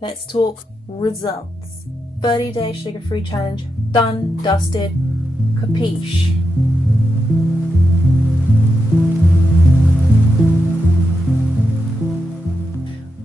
let's talk results. 30-day sugar-free challenge, done, dusted, capiche.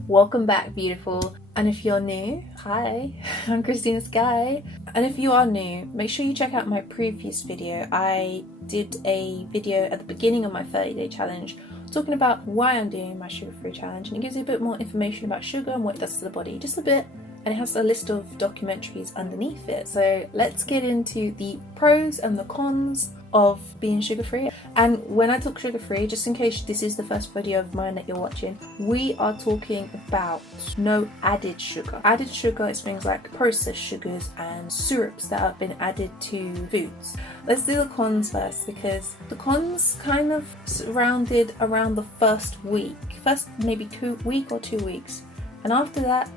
Welcome back, beautiful. And if you're new, hi, I'm Christina Sky. And if you are new, make sure you check out my previous video. I did a video at the beginning of my 30-day challenge talking about why I'm doing my sugar-free challenge, and it gives you a bit more information about sugar and what it does to the body, just a bit. And it has a list of documentaries underneath it. So let's get into the pros and the cons of being sugar-free. And when I talk sugar-free, just in case this is the first video of mine that you're watching, we are talking about no added sugar. Added sugar is things like processed sugars and syrups that have been added to foods. Let's do the cons first, because the cons kind of surrounded around the first maybe 2 weeks. And after that,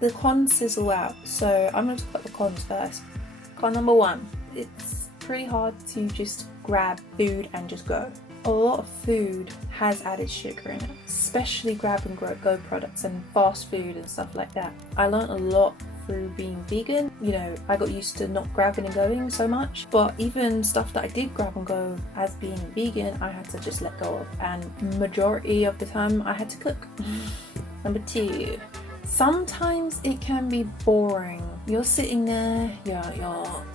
the cons sizzle out. So I'm going to talk about the cons first. Con number one, it's pretty hard to just grab food and just go. A lot of food has added sugar in it, especially grab and go products and fast food and stuff like that. I learned a lot through being vegan. You know, I got used to not grabbing and going so much, but even stuff that I did grab and go as being vegan, I had to just let go of, and majority of the time I had to cook. Number two, sometimes it can be boring. You're sitting there,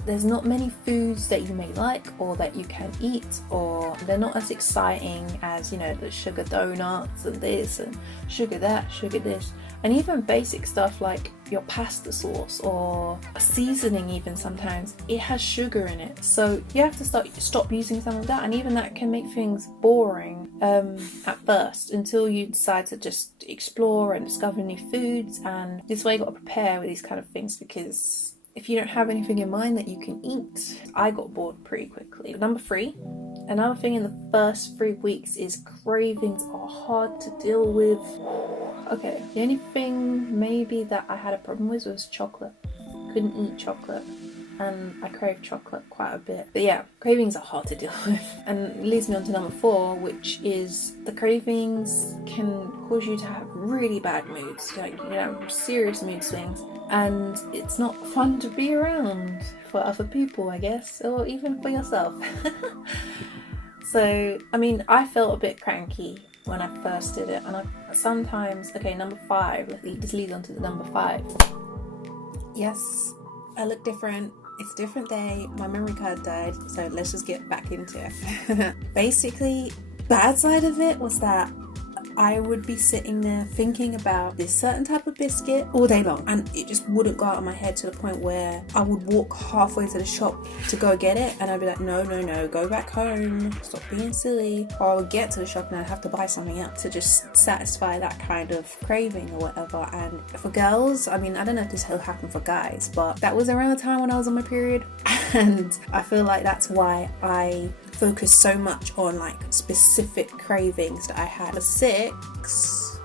there's not many foods that you may like or that you can eat, or they're not as exciting as, you know, the sugar donuts and this and sugar that, sugar this. And even basic stuff like your pasta sauce or a seasoning, even sometimes it has sugar in it. So you have to stop using some of that, and even that can make things boring at first, until you decide to just explore and discover new foods. And this way you got to prepare with these kind of things, because if you don't have anything in mind that you can eat, I got bored pretty quickly. Number three, another thing in the first 3 weeks is cravings are hard to deal with. Okay, the only thing maybe that I had a problem with was chocolate. Couldn't eat chocolate, and I crave chocolate quite a bit. But yeah, cravings are hard to deal with. And it leads me on to number four, which is the cravings can cause you to have really bad moods, like, you know, serious mood swings. And it's not fun to be around for other people, I guess, or even for yourself. So, I mean, I felt a bit cranky when I first did it, and number five, this leads on to the number five. Yes, I look different. It's a different day. My memory card died, so let's just get back into it. Basically, bad side of it was that I would be sitting there thinking about this certain type of biscuit all day long, and it just wouldn't go out of my head, to the point where I would walk halfway to the shop to go get it, and I'd be like, no, go back home, stop being silly. Or I would get to the shop and I'd have to buy something else to just satisfy that kind of craving or whatever. And for girls, I mean, I don't know if this will happen for guys, but that was around the time when I was on my period, and I feel like that's why I focus so much on like specific cravings that I had. For 6,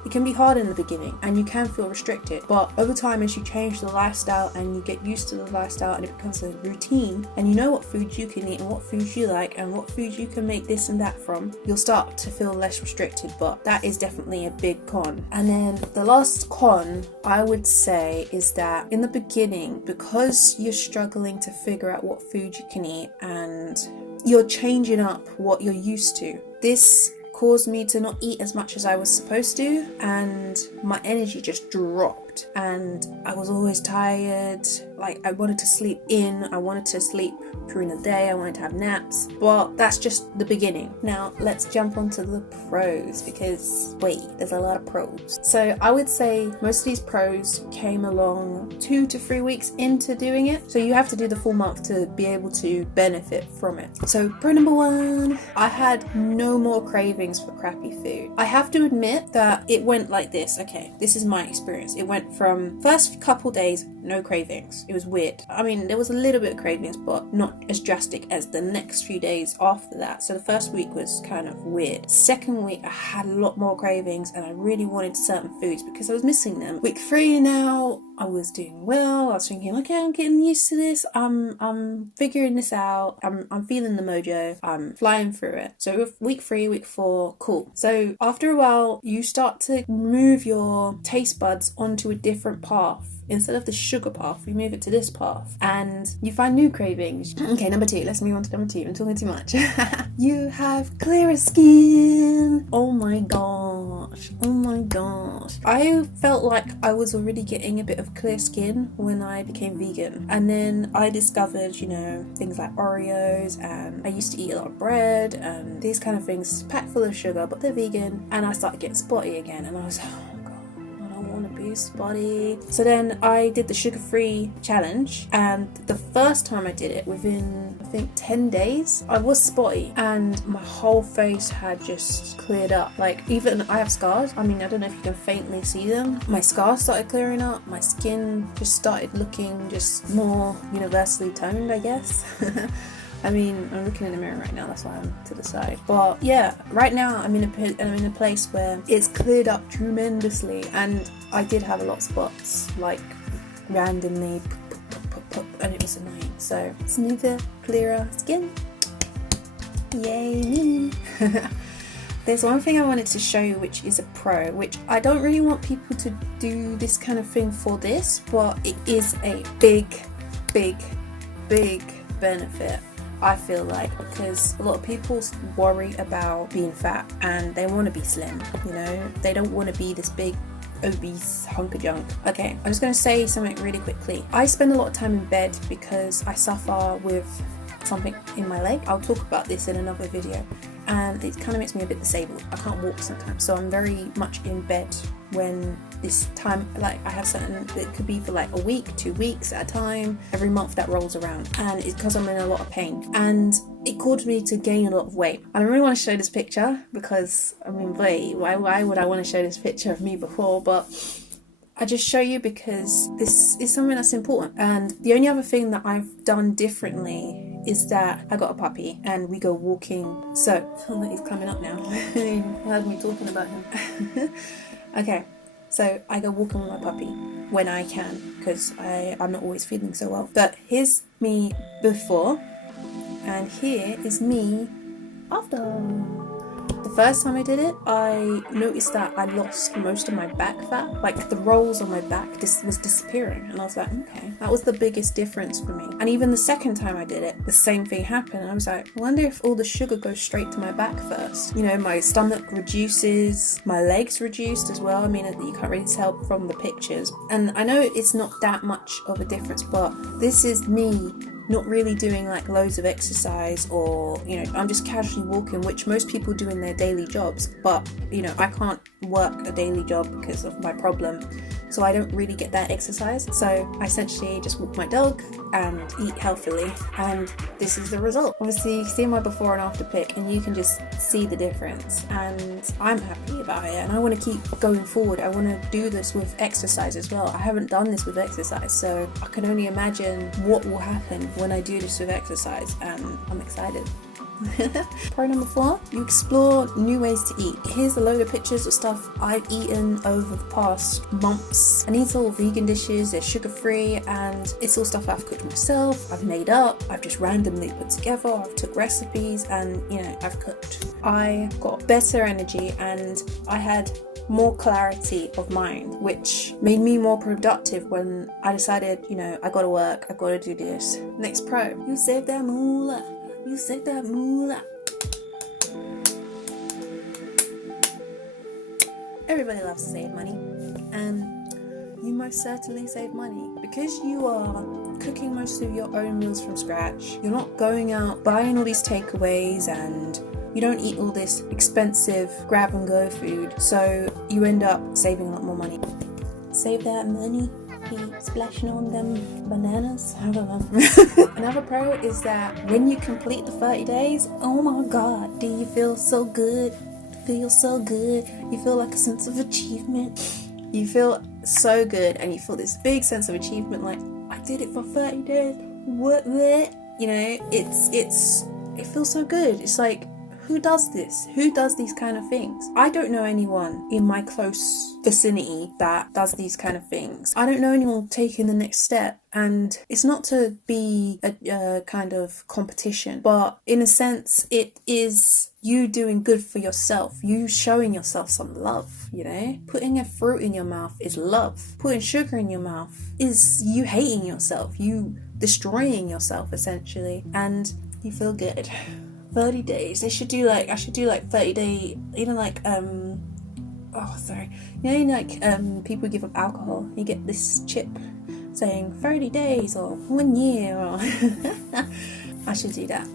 it can be hard in the beginning and you can feel restricted, but over time, as you change the lifestyle and you get used to the lifestyle and it becomes a routine, and you know what foods you can eat and what foods you like and what foods you can make this and that from, you'll start to feel less restricted. But that is definitely a big con. And then the last con I would say is that in the beginning, because you're struggling to figure out what food you can eat and you're changing up what you're used to, this caused me to not eat as much as I was supposed to, and my energy just dropped, and I was always tired. Like, I wanted to sleep in, I wanted to sleep during the day, I wanted to have naps. But that's just the beginning. Now let's jump onto the pros, because wait, there's a lot of pros. So I would say most of these pros came along 2 to 3 weeks into doing it, so you have to do the full month to be able to benefit from it. So pro number one, I had no more cravings for crappy food. I have to admit that it went like this. Okay, this is my experience. It went from first couple days, no cravings. It was weird. I mean, there was a little bit of cravings, but not as drastic as the next few days after that. So the first week was kind of weird. Second week, I had a lot more cravings and I really wanted certain foods because I was missing them. Week 3 now, I was doing well. I was thinking, okay, I'm getting used to this. I'm figuring this out. I'm feeling the mojo. I'm flying through it. So week 3, week 4, cool. So after a while, you start to move your taste buds onto a different path. Instead of the sugar path, you move it to this path, and you find new cravings. Okay, number 2. Let's move on to number 2. I'm talking too much. You have clearer skin. Oh my gosh. Oh my gosh. I felt like I was already getting a bit of clear skin when I became vegan, and then I discovered, you know, things like Oreos, and I used to eat a lot of bread and these kind of things packed full of sugar, but they're vegan, and I started getting spotty again, and I was like, want to be spotty. So then I did the sugar-free challenge, and the first time I did it, within I think 10 days, I was spotty and my whole face had just cleared up. Like, even I have scars. I mean, I don't know if you can faintly see them. My scars started clearing up. My skin just started looking just more universally toned, I guess. I mean, I'm looking in the mirror right now, that's why I'm to the side. But yeah, right now I'm in a place where it's cleared up tremendously, and I did have a lot of spots, like randomly, and it was annoying. So smoother, clearer skin. Yay me. There's one thing I wanted to show you, which is a pro, which I don't really want people to do this kind of thing for this, but it is a big benefit, I feel like, because a lot of people worry about being fat and they want to be slim, you know, they don't want to be this big obese hunk of junk. Okay, I'm just going to say something really quickly. I spend a lot of time in bed because I suffer with something in my leg. I'll talk about this in another video, and it kind of makes me a bit disabled. I can't walk sometimes, so I'm very much in bed when this time, like, I have certain, it could be for like a week, 2 weeks at a time, every month that rolls around, and it's because I'm in a lot of pain, and it caused me to gain a lot of weight. I don't really want to show this picture because, I mean, wait, why would I want to show this picture of me before? But I just show you because this is something that's important. And the only other thing that I've done differently is that I got a puppy and we go walking. So, he's coming up now. You heard me talking about him. Okay, so I go walking with my puppy when I can, because I'm not always feeling so well. But here's me before, and here is me after. The first time I did it, I noticed that I lost most of my back fat. Like, the rolls on my back was disappearing, and I was like, okay, that was the biggest difference for me. And even the second time I did it, the same thing happened. I was like, I wonder if all the sugar goes straight to my back first. You know, my stomach reduces, my legs reduced as well. I mean, you can't really tell from the pictures. And I know it's not that much of a difference, but this is me not really doing like loads of exercise, or, you know, I'm just casually walking, which most people do in their daily jobs, but, you know, I can't work a daily job because of my problem, so I don't really get that exercise. So I essentially just walk my dog and eat healthily, and this is the result. Obviously you see my before and after pic, and you can just see the difference, and I'm happy about it, and I want to keep going forward. I want to do this with exercise as well. I haven't done this with exercise, so I can only imagine what will happen when I do this with exercise, and I'm excited. Pro number 4, you explore new ways to eat. Here's a load of pictures of stuff I've eaten over the past months, and these are all vegan dishes. They're sugar-free, and it's all stuff I've cooked myself, I've made up, I've just randomly put together. I've took recipes and, you know, I've cooked. I got better energy, and I had more clarity of mind, which made me more productive when I decided, you know, I gotta work, I gotta do this. Next pro, you save that moolah. You save that moolah. Everybody loves to save money, and you most certainly save money because you are cooking most of your own meals from scratch. You're not going out buying all these takeaways, and you don't eat all this expensive grab and go food, so you end up saving a lot more money. Save that money. Splashing on them bananas. I don't know. Another pro is that when you complete the 30 days, oh my god, do you feel so good? Feel so good. You feel like a sense of achievement. You feel so good, and you feel this big sense of achievement, like, I did it for 30 days. What? You know, it feels so good. It's like, who does this? Who does these kind of things? I don't know anyone in my close vicinity that does these kind of things. I don't know anyone taking the next step. And it's not to be a kind of competition, but in a sense, it is you doing good for yourself, you showing yourself some love, you know? Putting a fruit in your mouth is love. Putting sugar in your mouth is you hating yourself, you destroying yourself essentially, and you feel good. 30 days. I should do like 30 day, you know, like people give up alcohol, you get this chip saying 30 days or 1 year or I should do that.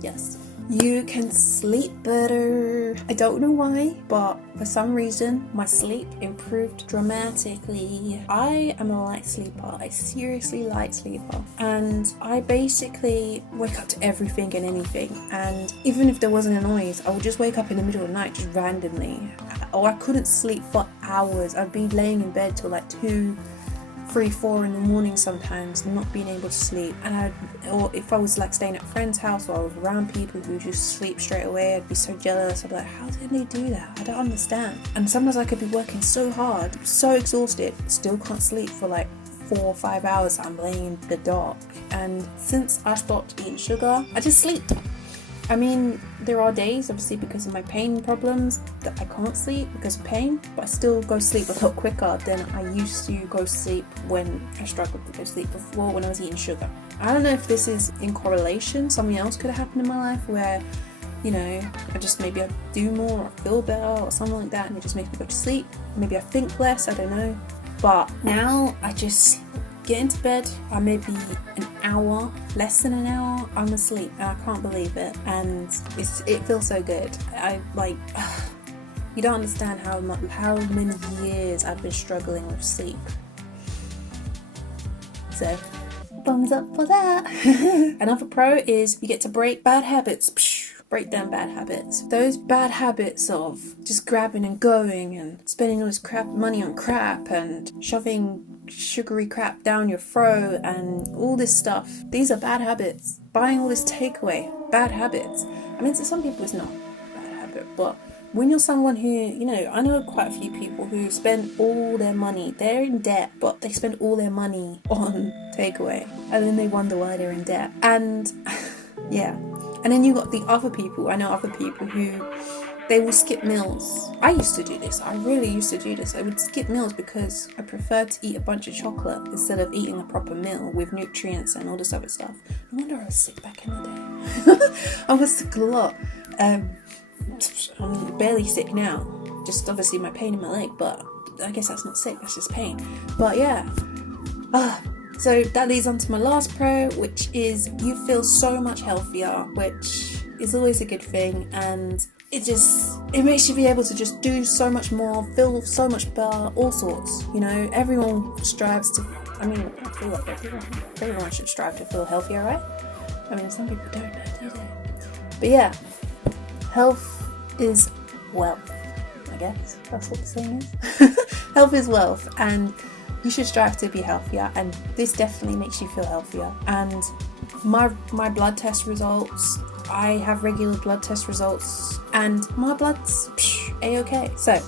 Yes. You can sleep better. I don't know why, but for some reason my sleep improved dramatically. I am a light sleeper. I seriously light sleeper, and I basically wake up to everything and anything, and even if there wasn't a noise, I would just wake up in the middle of the night just randomly, or I couldn't sleep for hours. I'd be laying in bed till like 2, 3, 4 in the morning sometimes, not being able to sleep. Or if I was like staying at a friend's house or I was around people who just sleep straight away, I'd be so jealous. I'd be like, how did they do that? I don't understand. And sometimes I could be working so hard, so exhausted, still can't sleep for like 4 or 5 hours. I'm laying in the dark. And since I stopped eating sugar, I just sleep. I mean, there are days, obviously, because of my pain problems, that I can't sleep because of pain, but I still go to sleep a lot quicker than I used to go to sleep when I struggled to go to sleep before, when I was eating sugar. I don't know if this is in correlation. Something else could have happened in my life where, you know, maybe I do more or I feel better or something like that, and it just makes me go to sleep. Maybe I think less, I don't know. But now I just get into bed, I maybe an hour, less than an hour, I'm asleep, and I can't believe it, and it feels so good. I like, you don't understand how many years I've been struggling with sleep. So, thumbs up for that. Another pro is you get to break bad habits. Break down bad habits. Those bad habits of just grabbing and going and spending all this money on crap and shoving sugary crap down your throat and all this stuff. These are bad habits. Buying all this takeaway, bad habits. I mean, to some people it's not a bad habit, but when you're someone who, you know, I know quite a few people who spend all their money, they're in debt, but they spend all their money on takeaway, and then they wonder why they're in debt. And yeah. And then you got the other people, I know other people who, they will skip meals. I used to do this, I really used to do this. I would skip meals because I preferred to eat a bunch of chocolate instead of eating a proper meal with nutrients and all this other stuff. No wonder I was sick back in the day. I was sick a lot. I'm barely sick now. Just obviously my pain in my leg, but I guess that's not sick, that's just pain. But yeah. So that leads on to my last pro, which is you feel so much healthier, which is always a good thing, and it makes you be able to just do so much more, feel so much better, all sorts. You know, everyone strives to, I mean, I feel like everyone should strive to feel healthier, right? I mean, some people don't know, do they? But yeah, health is wealth, I guess that's what the saying is. Health is wealth, and you should strive to be healthier, and this definitely makes you feel healthier. And my blood test results, I have regular blood test results, and my blood's a-okay. So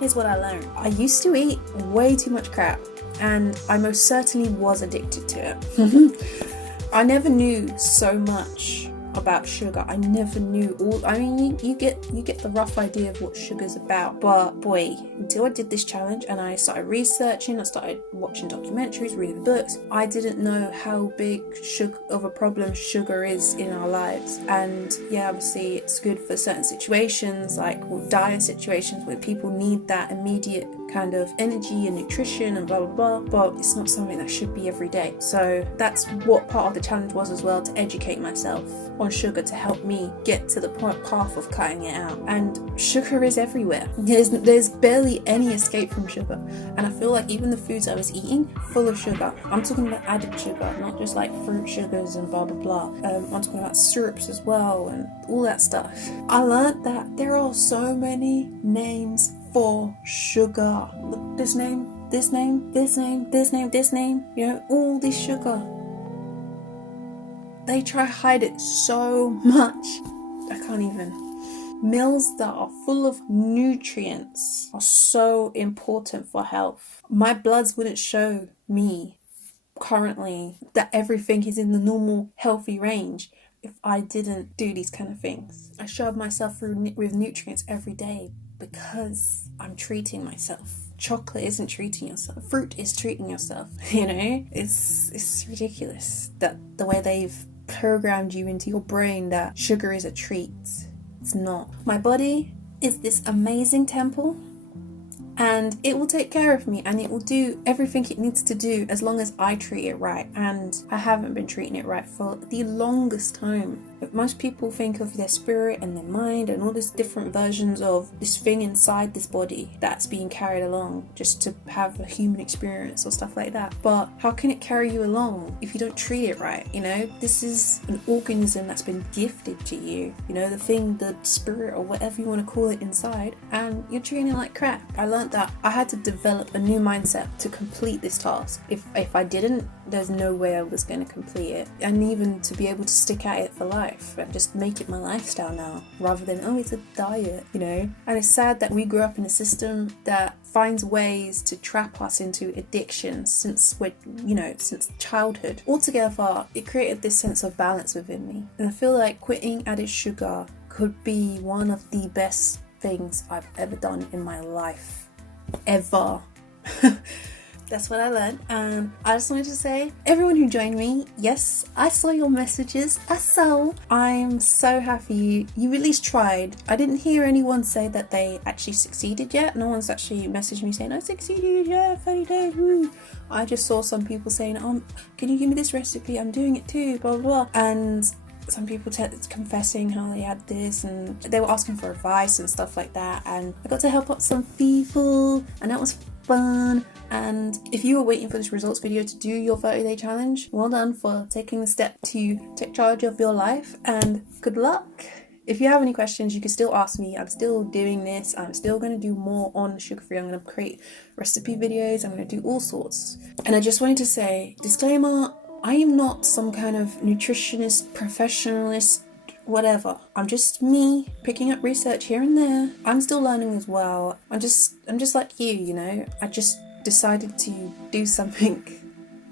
here's what I learned. I used to eat way too much crap, and I most certainly was addicted to it. I never knew so much about sugar. I never knew you get the rough idea of what sugar's about, but boy, until I did this challenge and I started researching, I started watching documentaries, reading books, I didn't know how big of a problem sugar is in our lives. And yeah, obviously it's good for certain situations, like diet situations where people need that immediate kind of energy and nutrition and blah blah blah, but it's not something that should be every day. So that's what part of the challenge was as well, to educate myself on sugar, to help me get to the path of cutting it out. And sugar is everywhere. There's barely any escape from sugar, and I feel like even the foods I was eating, full of sugar. I'm talking about added sugar, not just like fruit sugars and blah blah blah. I'm talking about syrups as well and all that stuff. I learned that there are so many names for sugar. This name, this name, this name, this name, this name, you know, all this sugar. They try to hide it so much. I can't even. Meals that are full of nutrients are so important for health. My bloods wouldn't show me currently that everything is in the normal healthy range if I didn't do these kind of things. I show myself with nutrients every day because I'm treating myself. Chocolate isn't treating yourself. Fruit is treating yourself. You know, it's ridiculous that the way they've programmed you into your brain that sugar is a treat. It's not. My body is this amazing temple, and it will take care of me, and it will do everything it needs to do as long as I treat it right. And I haven't been treating it right for the longest time. Most people think of their spirit and their mind and all these different versions of this thing inside this body that's being carried along just to have a human experience or stuff like that. But how can it carry you along if you don't treat it right? You know, this is an organism that's been gifted to you, you know, the thing, the spirit or whatever you want to call it inside, and you're treating it like crap. I learned that I had to develop a new mindset to complete this task. If I didn't, there's no way I was going to complete it, and even to be able to stick at it for life and just make it my lifestyle now, rather than, oh, it's a diet, you know. And it's sad that we grew up in a system that finds ways to trap us into addiction since childhood. Altogether, it created this sense of balance within me, and I feel like quitting added sugar could be one of the best things I've ever done in my life, ever. That's what I learned, and I just wanted to say, everyone who joined me, yes, I saw your messages. I'm so happy you at least tried. I didn't hear anyone say that they actually succeeded yet. No one's actually messaged me saying, I succeeded, yeah, 30 days, woo. I just saw some people saying, can you give me this recipe? I'm doing it too, blah, blah, blah. And some people confessing how they had this, and they were asking for advice and stuff like that, and I got to help out some people, and that was fun. And if you were waiting for this results video to do your 30-day challenge, well done for taking the step to take charge of your life, and good luck. If you have any questions, you can still ask me. I'm still doing this. I'm still going to do more on sugar-free. I'm going to create recipe videos. I'm going to do all sorts. And I just wanted to say, disclaimer, I am not some kind of nutritionist, professionalist, whatever. I'm just me picking up research here and there. I'm still learning as well. I'm just like you know. I just decided to do something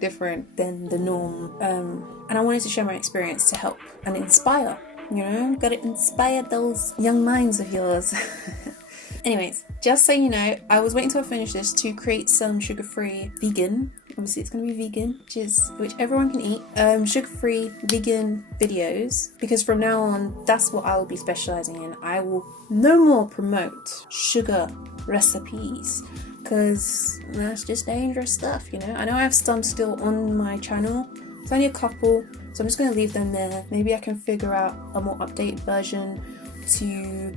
different than the norm. And I wanted to share my experience to help and inspire, you know. Gotta inspire those young minds of yours. Anyways, just so you know, I was waiting till I finish this to create some sugar-free vegan, obviously it's going to be vegan, which everyone can eat, sugar-free vegan videos, because from now on, that's what I will be specializing in. I will no more promote sugar recipes, because that's just dangerous stuff, you know. I know I have some still on my channel. It's only a couple, so I'm just going to leave them there. Maybe I can figure out a more updated version to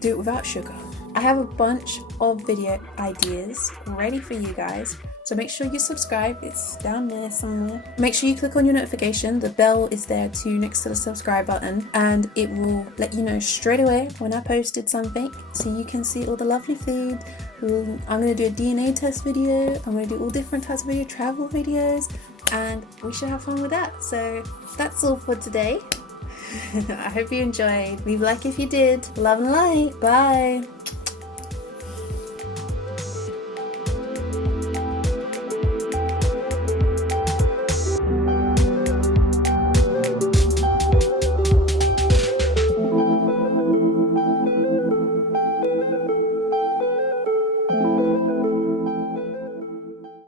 do it without sugar. I have a bunch of video ideas ready for you guys, so make sure you subscribe. It's down there somewhere. Make sure you click on your notification. The bell is there too next to the subscribe button, and it will let you know straight away when I posted something, so you can see all the lovely food. I'm going to do a DNA test video. I'm going to do all different types of video, travel videos, and we should have fun with that. So that's all for today. I hope you enjoyed. Leave a like if you did. Love and light. Bye.